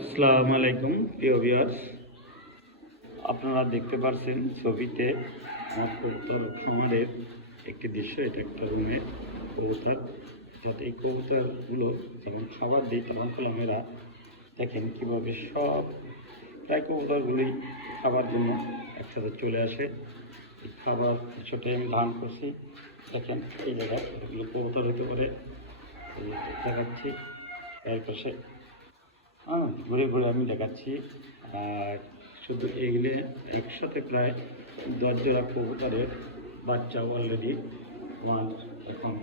আসসালামু আলাইকুম প্রিয় ভিউয়ার্স, আপনারা দেখতে পাচ্ছেন ছবিতে আমার কবুতর খামারের একটি দৃশ্য। এটা একটা রুমের কবুতর, অর্থাৎ এই কবুতরগুলো যখন খাবার দিই তখন এরা দেখেন কীভাবে সব প্রায় কবুতরগুলোই খাবার জন্য একসাথে চলে আসে। এই খাবার কিছুটাই আমি ধান করছি, দেখেন এই জায়গায় এগুলো কবুতর হতে পারে, দেখাচ্ছি এর পাশে ঘুরে ঘুরে আমি দেখাচ্ছি। আর শুধু এগুলো একসাথে প্রায় 10 জোড়া কবুতরের বাচ্চা অলরেডি এখন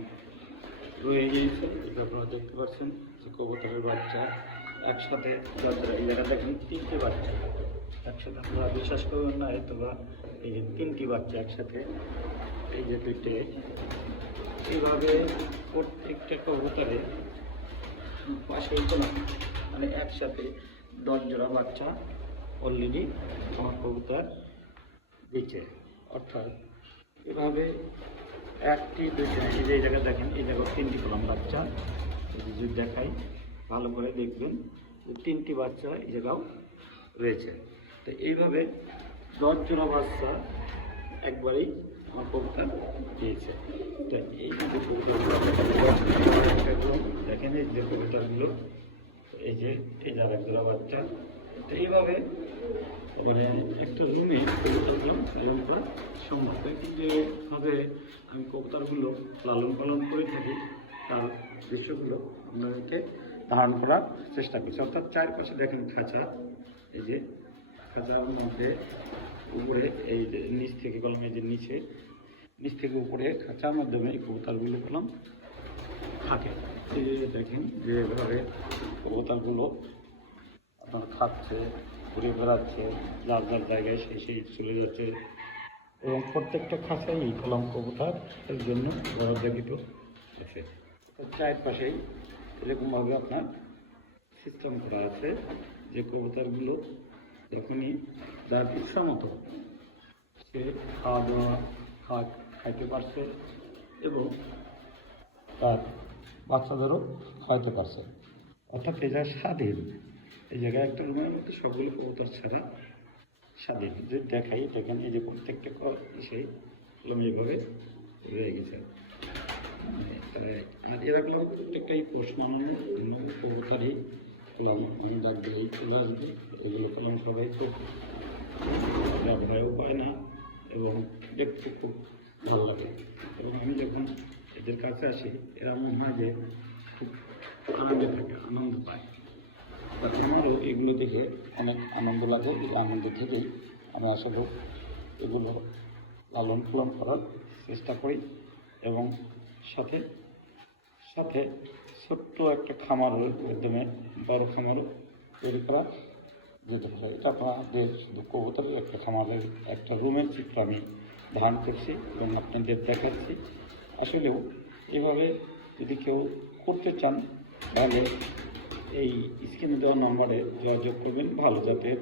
রয়ে গিয়েছে। এটা আপনারা দেখতে পাচ্ছেন যে কবুতরের বাচ্চা একসাথে 10 জোড়া। এই জায়গা দেখেন 3টে বাচ্চা একসাথে, আপনারা বিশ্বাস করবেন না, বা এই যে 3টি বাচ্চা একসাথে, এই যে 2টে, এইভাবে প্রত্যেকটা কবুতরে পাশে হতো না, মানে একসাথে 10 জোড়া বাচ্চা অলরেডি আমার কবুতর দিচ্ছে। অর্থাৎ এভাবে একটি দুইটা, এই যে এই জায়গায় দেখেন, এই জায়গায় 3টি পেলাম বাচ্চা। যদি দেখাই ভালো করে দেখবেন যে 3টি বাচ্চা এই জায়গাও রয়েছে। তো এইভাবে 10 জোড়া বাচ্চা একবারেই আমার কবুতর দিয়েছে। তো এই যে কবুতরগুলো দেখেন, এই যে কবুতরগুলো, এই যে এক জোড়া বাচ্চা। তো এইভাবে মানে একটা রুমে কবুতরগুলো পালন করা সম্ভব। কিন্তু যেভাবে আমি কবুতরগুলো লালন পালন করে থাকি তার দৃশ্যগুলো আপনাদেরকে ধারণ করার চেষ্টা করছি। অর্থাৎ চারপাশে দেখেন খাঁচা, এই যে খাঁচার মধ্যে উপরে এই যে নিচ থেকে কলমে, যে নিচ থেকে উপরে খাঁচার মাধ্যমে এই কবুতরগুলো কলম থাকে। এই যে দেখেন যেভাবে কবুতরগুলো আপনার খাচ্ছে, ঘুরে বেড়াচ্ছে, যার যার জায়গায় সেই চলে যাচ্ছে, এবং প্রত্যেকটা খাঁচাই এই কলম কবুতর এর জন্য বরাদ্দকৃত আছে। চারপাশেই এরকমভাবে আপনার সিস্টেম করা আছে যে কবুতরগুলো যখনই যার ইচ্ছা মতো সে খাওয়া দাওয়া খাইতে পারছে এবং তার বাচ্চাদেরও খাওয়াতে পারছে। অর্থাৎ এই জায়গায় স্বাধীন, এই জায়গায় একটা রুমের মধ্যে সবগুলো কবুতর ছাড়া স্বাধীন। যদি দেখাই দেখেন, এই যে প্রত্যেকটা সেই এইভাবে রয়ে গেছে। আর এরকম প্রত্যেকটাই পোষ মানানো কবুতরই কলাম ডাকলেই চলে আসবে। এগুলো কলাম সবাই তো ভয়ও পায় না এবং দেখতে খুব ভালো লাগে। এবং আমি যখন এদের কাছে আসি এরা মনে হয় যে খুব আনন্দে থাকে, আনন্দ পায়। আমারও এগুলো দেখে অনেক আনন্দ লাগে। এই আনন্দ থেকেই আমি আসলে এগুলো লালন পালন করার চেষ্টা করি এবং সাথে সাথে ছোট্ট একটা খামারের মাধ্যমে বড় খামারও তৈরি করা যেতে পারে। এটা আপনাদের শুধু কবুতরের একটা খামারের একটা রুমের চিত্র আমি ধারণ করছি এবং আপনাদের দেখাচ্ছি। আসলেও এভাবে যদি কেউ করতে চান তাহলে এই স্ক্রিনে দেওয়া নম্বরে যোগাযোগ করবেন। ভালো জাতের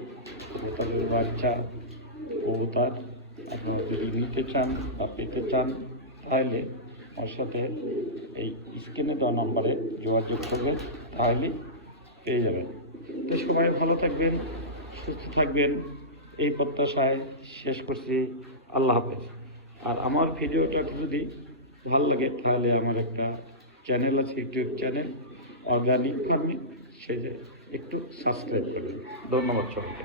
কবুতরের বাচ্চা কবুতর আপনারা যদি নিতে চান বা পেতে চান তাহলে তার সাথে এই স্ক্রিনে দেওয়া নম্বরে যোগাযোগ করবেন, তাহলে পেয়ে যাবেন। তো সবাই ভালো থাকবেন, সুস্থ থাকবেন, এই প্রত্যাশায় শেষ করছি। আল্লাহ হাফেজ। আর আমার ভিডিওটা যদি ভালো লাগে তাহলে আমার একটা চ্যানেল আছে, ইউটিউব চ্যানেল অর্গানিক ফার্মিং, সে একটু সাবস্ক্রাইব করবেন। ধন্যবাদ সবাইকে।